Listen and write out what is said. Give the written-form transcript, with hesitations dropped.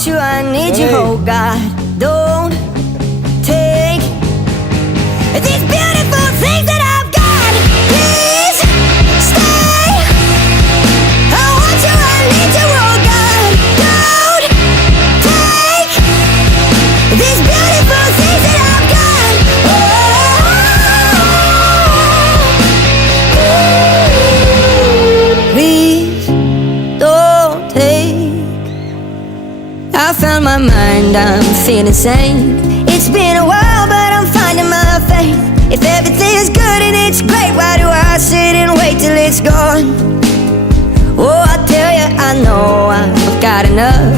want you, I need you, oh God. Don't take these beautiful things that I've got. Please stay. I want you, I need you, oh God. Don't take these beautiful things that I've got. Please don't take. I found my mind, I'm feeling sane. It's been a while, but I'm finding my faith. If everything is good and it's great, why do I sit and wait till it's gone? Oh, I tell you, I know I've got enough.